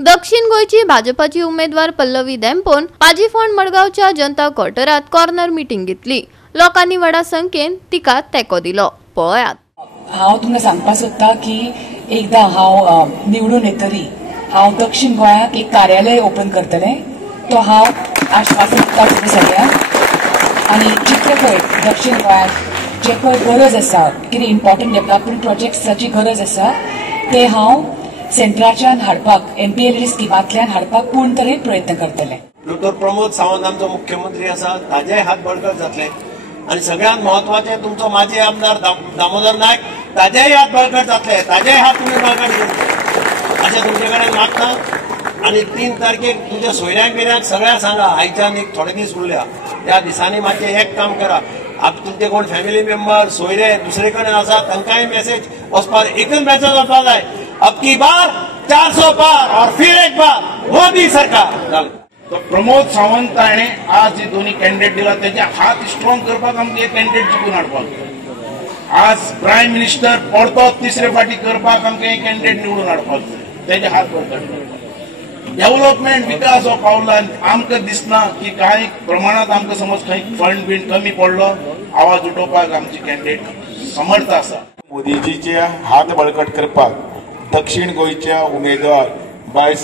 दक्षिण गोयची भाजपाची उमेदवार पल्लवी देंपोन पाजीफोंड मडगावच्या जनता क्वार्टरात कॉर्नर मीटिंग घेतली। लोकांनी व्हडा संख्येन तिका तेको दिलो। पळयात। हांव तुमकां सांगपाक सोदता की एकदा हांव निवडून येतरी हांव दक्षिण गोंयांत एक कार्यालय ओपन करतले। तो हांव आश्वासन दिता तुमकां सगळ्यांक। आनी जितले पळय दक्षिण गोंयांत जे पळय गरज आसा, कितें इम्पॉर्टंट डेव्हलपमेंट प्रोजेक्ट्साची गरज आसा ते हांव सेंट्राच्यान हाडपाक MPLAD स्किमांतल्यान हाडपाक पूर्ण तरेन प्रयत्न करतले। डॉ. प्रमोद सावंत आमचो मुख्यमंत्री आसा, ताजेय हात बळकट जातले। आणि सगळ्यात महत्वाचे तुमचो माजी आमदार दामोदर नायक, ताजेय हात बळकट जातले, ताजेय हात तुम्ही बळकट घेतले अशें तुमचे कडेन मागता। आणि 3 तारखेक तुमच्या सोयऱ्यांक बिऱ्यांक सगळ्यांक सांगा, आयच्यान एक थोडे दीस उरल्या, त्या दिसांनी मातशें एक काम करा, तुमचे कोण फॅमिली मेंबर सोयरे दुसरे कडेन आसा तांकांय मेसेज वचपाक, एकच मेसेज वचपाक जाय, अब की बार 400 पार और फिर एक बार मोदी सरकार। तो प्रमोद सावंत हाणे आज जे दोन्ही कॅन्डिडेट दिला त्याचे हात स्ट्रॉंग करपाक आमकां एक कॅन्डिडेट जिखून हाडपाक। आज प्रायम मिनिस्टर परतो तिसरे फाटी करपाक आमकां एक कॅन्डिडेट निवडून हाडपाक जाय, त्याचे हात बळकट करपाक। डेव्हलपमेंट विकास हो पावला आमकां दिसना की कांय प्रमाणात आमकां समज खंय फंड बीन कमी पडलो, आवाज उठोवपाक आमची कॅन्डिडेट समर्थ आसा। मोदीजीचे हात बळकट करपाक दक्षिण गोयच्या उमेदवार बाय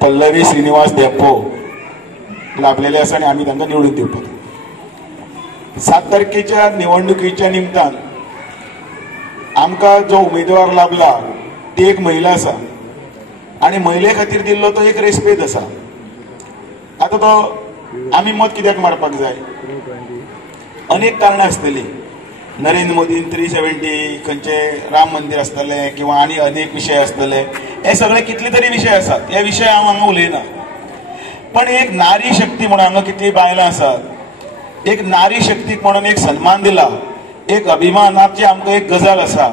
पल्लवी श्रीनिवास देंपो लाभलेले आसा आणि आम्ही तांकां निवडून दिवपाक। 7 तारखेच्या निवडणुकीच्या निमतान आमकां जो उमेदवार लाभला ती एक महिला आसा आणि महिले खातीर दिल्लो तो एक रेस्पेद आसा। आता तो आमी मत कित्याक मारपाक जाय? अनेक कारणां आसतली। नरेंद्र मोदीन 370 खंयचे राम मंदिर आसतले किंवा आनी अनेक विशय आसतले, हे सगळे कितले तरी विशय आसात, हे विशय हांव हांगा उलयना। पण एक नारी शक्ती म्हणून हांगा कितली बायलां आसात, एक नारी शक्तीक म्हणून एक सन्मान दिला, एक अभिमानाची आमकां एक गजाल आसा।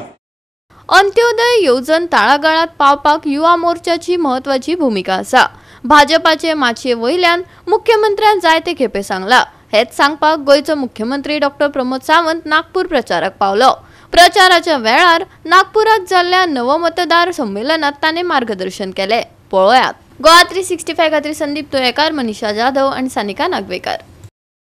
अंत्योदय येवजण तळागाळात पावपाक युवा मोर्चाची महत्वाची भूमिका आसा। भाजपाचे माचये वयल्यान मुख्यमंत्र्यान जायते खेपे सांगला। हेच सांगपाक गोयचो मुख्यमंत्री डॉ. प्रमोद सावंत नागपूर प्रचाराक पावलो। प्रचाराच्या वेळार नागपुरात जाल्ल्या नवमतदार संमेलनात ताणे मार्गदर्शन केले। पळयात। गोवा 365 खातीर संदीप तुयेकार, मनीषा जाधव आणि सानिका नागवेकर।